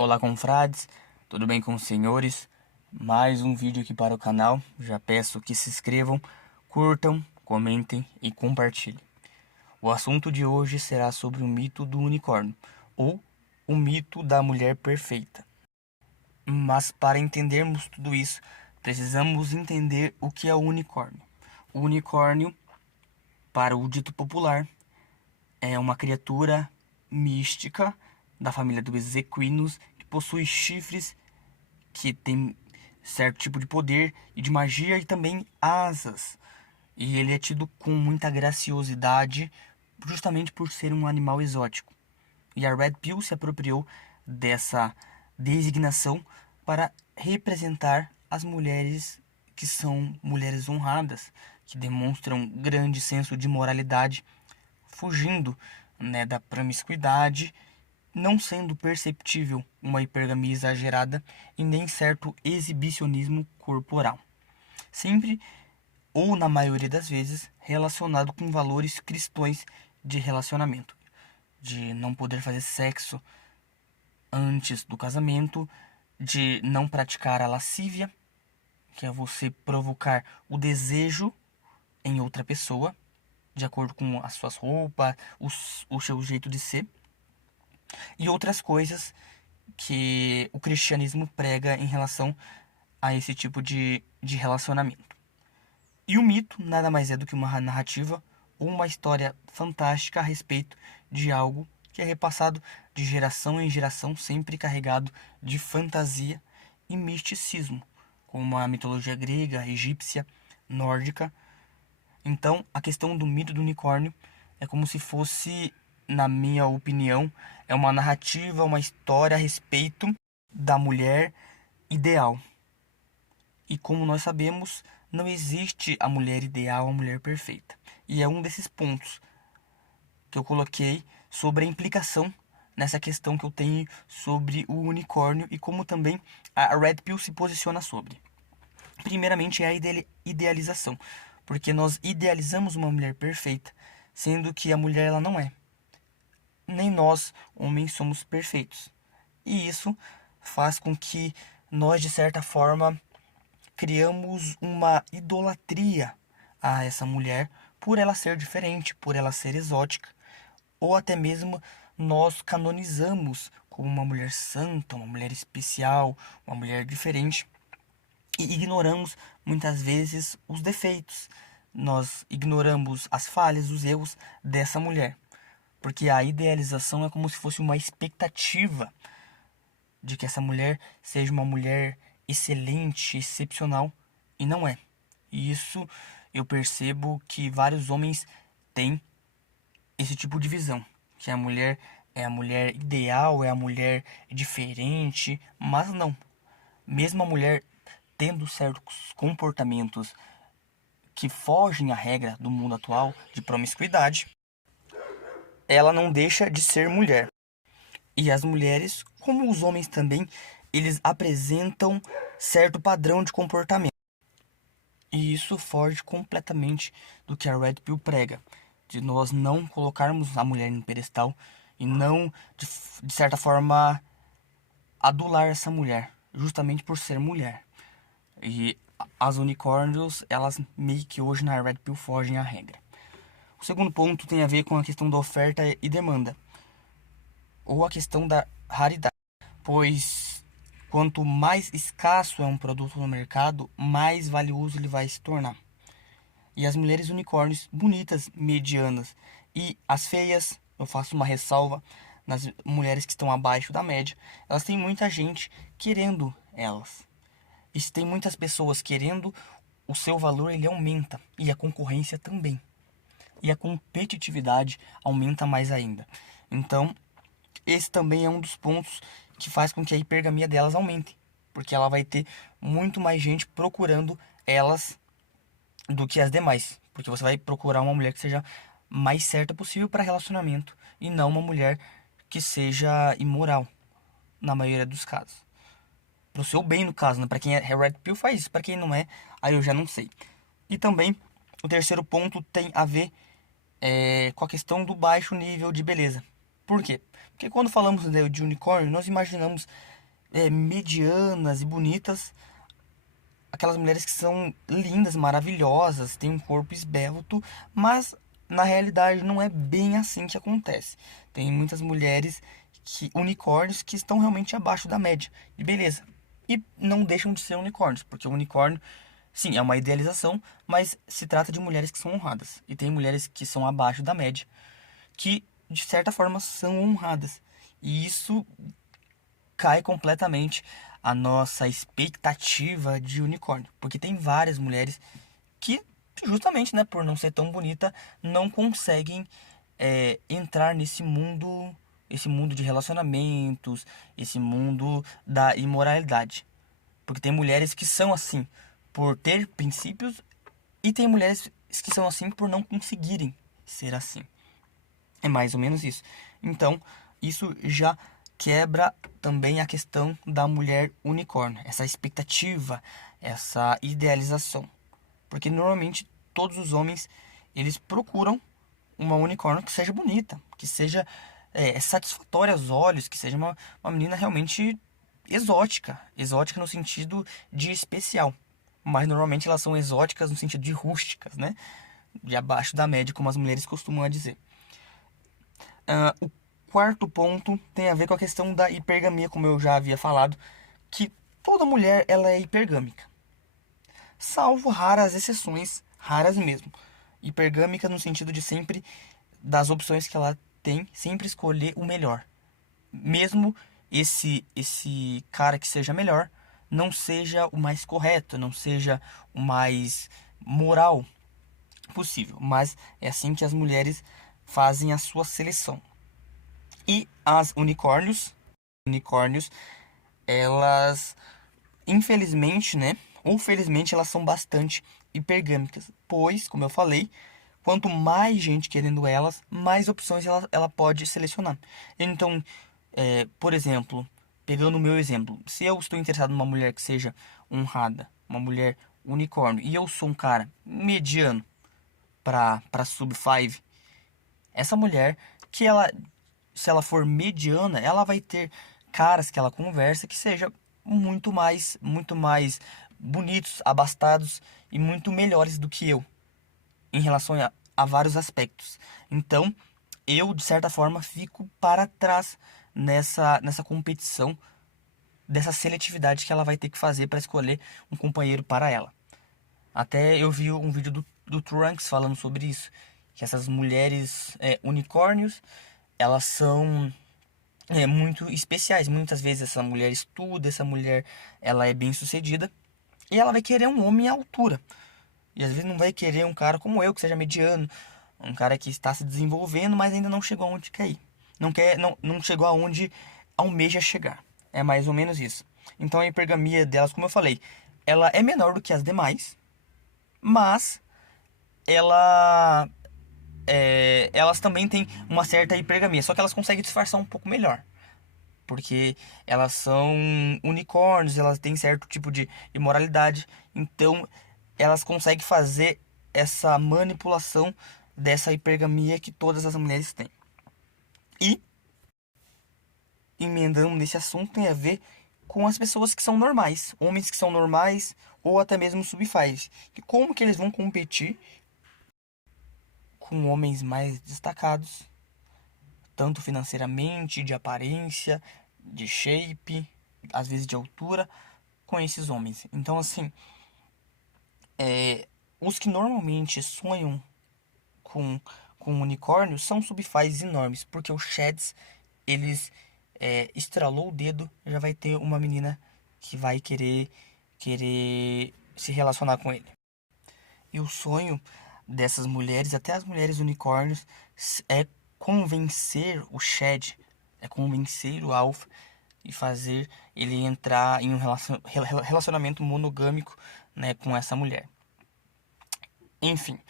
Olá, confrades, tudo bem com os senhores? Mais um vídeo aqui para o canal. Já peço que se inscrevam, curtam, comentem e compartilhem. O assunto de hoje será sobre o mito do unicórnio, ou o mito da mulher perfeita. Mas para entendermos tudo isso, precisamos entender o que é o unicórnio. O unicórnio, para o dito popular, é uma criatura mística da família dos equinos que possui chifres, que tem certo tipo de poder e de magia e também asas. E ele é tido com muita graciosidade justamente por ser um animal exótico. E a Red Pill se apropriou dessa designação para representar as mulheres que são mulheres honradas, que demonstram grande senso de moralidade, fugindo, da promiscuidade, não sendo perceptível uma hipergamia exagerada e nem certo exibicionismo corporal. Sempre, ou na maioria das vezes, relacionado com valores cristãos de relacionamento, de não poder fazer sexo antes do casamento, de não praticar a lascívia, que é você provocar o desejo em outra pessoa, de acordo com as suas roupas, o seu jeito de ser, e outras coisas que o cristianismo prega em relação a esse tipo de relacionamento. E o mito nada mais é do que uma narrativa ou uma história fantástica a respeito de algo que é repassado de geração em geração, sempre carregado de fantasia e misticismo, como a mitologia grega, egípcia, nórdica. Então, a questão do mito do unicórnio é como se fosse, na minha opinião, é uma narrativa, uma história a respeito da mulher ideal. E como nós sabemos, não existe a mulher ideal, a mulher perfeita. E é um desses pontos que eu coloquei sobre a implicação nessa questão que eu tenho sobre o unicórnio e como também a Red Pill se posiciona sobre. Primeiramente é a idealização, porque nós idealizamos uma mulher perfeita, sendo que a mulher ela não é. Nem nós, homens, somos perfeitos. E isso faz com que nós, de certa forma, criamos uma idolatria a essa mulher por ela ser diferente, por ela ser exótica, ou até mesmo nós canonizamos como uma mulher santa, uma mulher especial, uma mulher diferente, e ignoramos muitas vezes os defeitos. Nós ignoramos as falhas, os erros dessa mulher, porque a idealização é como se fosse uma expectativa de que essa mulher seja uma mulher excelente, excepcional, e não é. E isso eu percebo que vários homens têm esse tipo de visão, que a mulher é a mulher ideal, é a mulher diferente, mas não. Mesmo a mulher tendo certos comportamentos que fogem à regra do mundo atual de promiscuidade, ela não deixa de ser mulher. E as mulheres, como os homens também, eles apresentam certo padrão de comportamento. E isso foge completamente do que a Red Pill prega, de nós não colocarmos a mulher no pedestal e não, de certa forma, adular essa mulher, justamente por ser mulher. E as unicórnios, elas meio que hoje na Red Pill fogem à regra. O segundo ponto tem a ver com a questão da oferta e demanda, ou a questão da raridade, pois quanto mais escasso é um produto no mercado, mais valioso ele vai se tornar. E as mulheres unicórnios bonitas, medianas, e as feias, eu faço uma ressalva nas mulheres que estão abaixo da média, elas têm muita gente querendo elas. E se tem muitas pessoas querendo, o seu valor ele aumenta, e a concorrência também. E a competitividade aumenta mais ainda. Então, esse também é um dos pontos que faz com que a hipergamia delas aumente, porque ela vai ter muito mais gente procurando elas do que as demais, porque você vai procurar uma mulher que seja mais certa possível para relacionamento e não uma mulher que seja imoral, na maioria dos casos. Pro seu bem, no caso, né? Para quem é Red Pill faz isso, para quem não é, aí eu já não sei. E também o terceiro ponto tem a ver com a questão do baixo nível de beleza. Por quê? Porque quando falamos, né, de unicórnio, nós imaginamos medianas e bonitas, aquelas mulheres que são lindas, maravilhosas, têm um corpo esbelto, mas na realidade não é bem assim que acontece. Tem muitas mulheres unicórnios que estão realmente abaixo da média de beleza. E não deixam de ser unicórnios, porque o unicórnio, sim, é uma idealização, mas se trata de mulheres que são honradas. E tem mulheres que são abaixo da média, que de certa forma são honradas. E isso cai completamente a nossa expectativa de unicórnio, porque tem várias mulheres que justamente, né, por não ser tão bonita, não conseguem entrar esse mundo de relacionamentos, esse mundo da imoralidade, porque tem mulheres que são assim por ter princípios e tem mulheres que são assim por não conseguirem ser assim. É mais ou menos isso. Então, isso já quebra também a questão da mulher unicórnio, essa expectativa, essa idealização. Porque normalmente todos os homens eles procuram uma unicórnio que seja bonita, que seja satisfatória aos olhos, que seja uma menina realmente exótica. Exótica no sentido de especial. Mas normalmente elas são exóticas no sentido de rústicas, né? De abaixo da média, como as mulheres costumam dizer. O quarto ponto tem a ver com a questão da hipergamia, como eu já havia falado, que toda mulher ela é hipergâmica, salvo raras exceções, raras mesmo. Hipergâmica no sentido de sempre, das opções que ela tem, sempre escolher o melhor. Mesmo esse cara que seja melhor, não seja o mais correto, não seja o mais moral possível. Mas é assim que as mulheres fazem a sua seleção. E as unicórnios, elas, infelizmente, né? Ou felizmente, elas são bastante hipergâmicas. Pois, como eu falei, quanto mais gente querendo elas, mais opções ela pode selecionar. Então, por exemplo, pegando o meu exemplo, se eu estou interessado numa mulher que seja honrada, uma mulher unicórnio, e eu sou um cara mediano para sub 5, essa mulher que ela, se ela for mediana, ela vai ter caras que ela conversa que seja muito mais bonitos, abastados e muito melhores do que eu em relação a vários aspectos. Então, eu de certa forma fico para trás nessa competição, dessa seletividade que ela vai ter que fazer para escolher um companheiro para ela. Até eu vi um vídeo do Trunks falando sobre isso, que essas mulheres unicórnios, elas são muito especiais. Muitas vezes essa mulher estuda, essa mulher ela é bem sucedida e ela vai querer um homem à altura. E às vezes não vai querer um cara como eu, que seja mediano, um cara que está se desenvolvendo, mas ainda não chegou aonde quer ir. Não chegou aonde almeja chegar. É mais ou menos isso. Então a hipergamia delas, como eu falei, ela é menor do que as demais, mas ela elas também têm uma certa hipergamia, só que elas conseguem disfarçar um pouco melhor. Porque elas são unicórnios, elas têm certo tipo de imoralidade, então elas conseguem fazer essa manipulação dessa hipergamia que todas as mulheres têm. E, emendando nesse assunto, tem a ver com as pessoas que são normais, homens que são normais ou até mesmo sub-5. E como que eles vão competir com homens mais destacados, tanto financeiramente, de aparência, de shape, às vezes de altura, com esses homens. Então, assim, os que normalmente sonham com unicórnios são subfazes enormes, porque o Shads, eles estralou o dedo, já vai ter uma menina que vai querer se relacionar com ele. E o sonho dessas mulheres, até as mulheres unicórnios, é convencer o Shed, é convencer o Alpha e fazer ele entrar em um relacionamento monogâmico, né, com essa mulher. Enfim,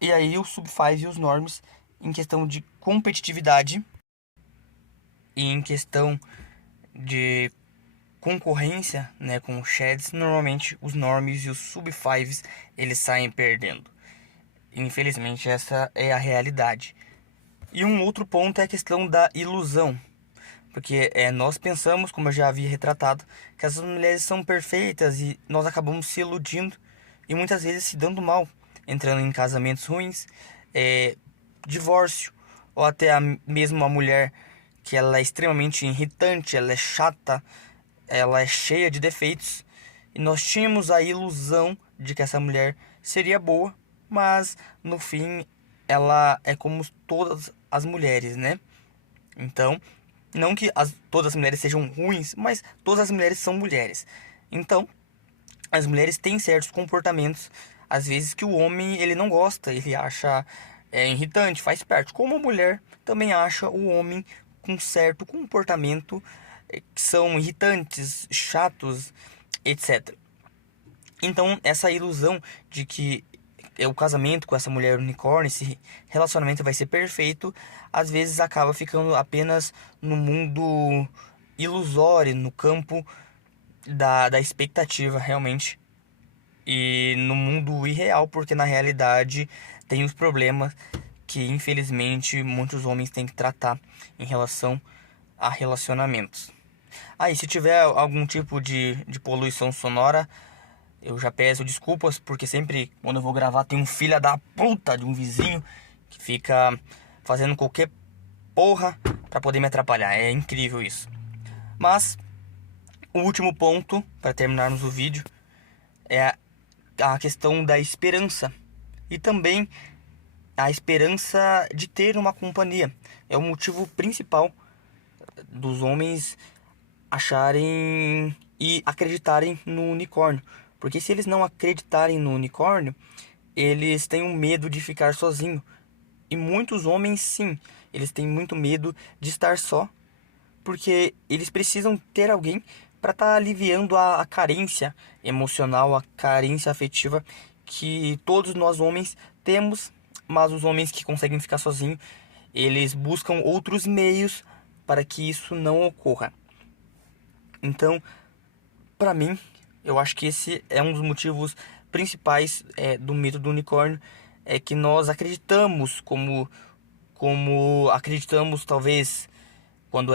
e aí os Sub-5 e os Norms, em questão de competitividade e em questão de concorrência, né, com os Shads, normalmente os Norms e os Sub-5s eles saem perdendo. Infelizmente essa é a realidade. E um outro ponto é a questão da ilusão. Porque nós pensamos, como eu já havia retratado, que as mulheres são perfeitas e nós acabamos se iludindo e muitas vezes se dando mal, entrando em casamentos ruins, divórcio, ou até mesmo a mulher que ela é extremamente irritante, ela é chata, ela é cheia de defeitos. E nós tínhamos a ilusão de que essa mulher seria boa, mas no fim ela é como todas as mulheres, né? Então, não que todas as mulheres sejam ruins, mas todas as mulheres são mulheres. Então, as mulheres têm certos comportamentos, às vezes que o homem ele não gosta, ele acha irritante, faz parte. Como a mulher também acha o homem com certo comportamento que são irritantes, chatos, etc. Então, essa ilusão de que o casamento com essa mulher unicórnio, esse relacionamento vai ser perfeito, às vezes acaba ficando apenas no mundo ilusório, no campo da expectativa realmente, e no mundo irreal, porque na realidade tem os problemas que infelizmente muitos homens têm que tratar em relação a relacionamentos. E se tiver algum tipo de poluição sonora, eu já peço desculpas, porque sempre quando eu vou gravar tem um filho da puta de um vizinho que fica fazendo qualquer porra pra poder me atrapalhar. É incrível isso. Mas o último ponto, para terminarmos o vídeo, é a questão da esperança. E também a esperança de ter uma companhia. É o motivo principal dos homens acharem e acreditarem no unicórnio. Porque se eles não acreditarem no unicórnio, eles têm um medo de ficar sozinho. E muitos homens, sim, eles têm muito medo de estar só, porque eles precisam ter alguém para estar aliviando a carência emocional, a carência afetiva que todos nós homens temos, mas os homens que conseguem ficar sozinhos, eles buscam outros meios para que isso não ocorra. Então, para mim, eu acho que esse é um dos motivos principais do mito do unicórnio, é que nós acreditamos como acreditamos talvez quando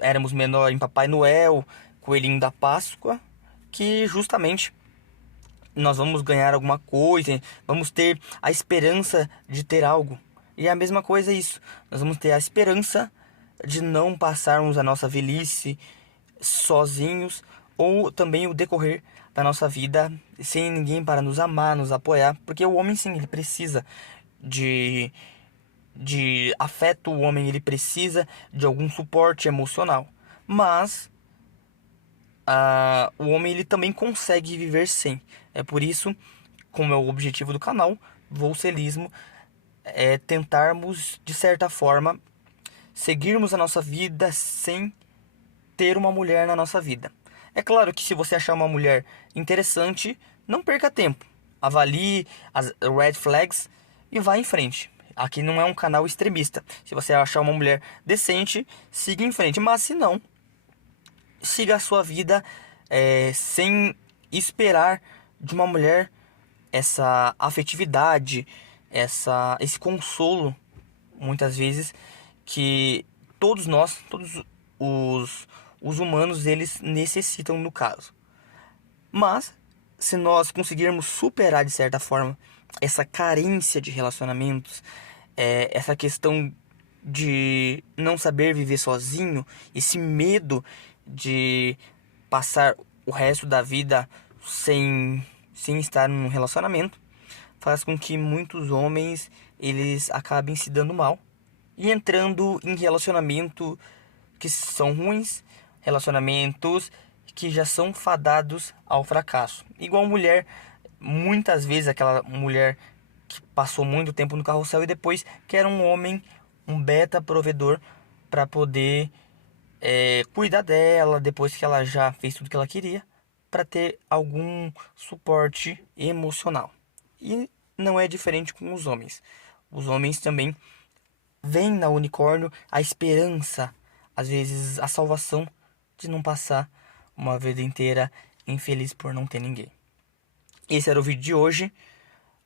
éramos menor em Papai Noel, Coelhinho da Páscoa, que justamente nós vamos ganhar alguma coisa, vamos ter a esperança de ter algo. E a mesma coisa é isso, nós vamos ter a esperança de não passarmos a nossa velhice sozinhos, ou também o decorrer da nossa vida sem ninguém para nos amar, nos apoiar, porque o homem sim, ele precisa de afeto, o homem ele precisa de algum suporte emocional, mas o homem ele também consegue viver sem. É por isso, como é o objetivo do canal, Volcelismo, é tentarmos de certa forma seguirmos a nossa vida sem ter uma mulher na nossa vida. É claro que se você achar uma mulher interessante, não perca tempo. Avalie as red flags e vá em frente. Aqui não é um canal extremista. Se você achar uma mulher decente, siga em frente. Mas se não, siga a sua vida sem esperar de uma mulher essa afetividade, esse consolo, muitas vezes, que todos nós, todos os humanos, eles necessitam no caso. Mas, se nós conseguirmos superar de certa forma essa carência de relacionamentos, essa questão de não saber viver sozinho, esse medo de passar o resto da vida sem estar num relacionamento, faz com que muitos homens eles acabem se dando mal e entrando em relacionamento que são ruins, relacionamentos que já são fadados ao fracasso. Igual mulher, muitas vezes aquela mulher que passou muito tempo no carrossel e depois quer um homem, um beta provedor para poder cuidar dela depois que ela já fez tudo que ela queria, para ter algum suporte emocional. E não é diferente com os homens. Os homens também veem na unicórnio a esperança, às vezes a salvação de não passar uma vida inteira infeliz por não ter ninguém. Esse era o vídeo de hoje.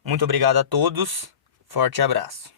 Muito obrigado a todos. Forte abraço.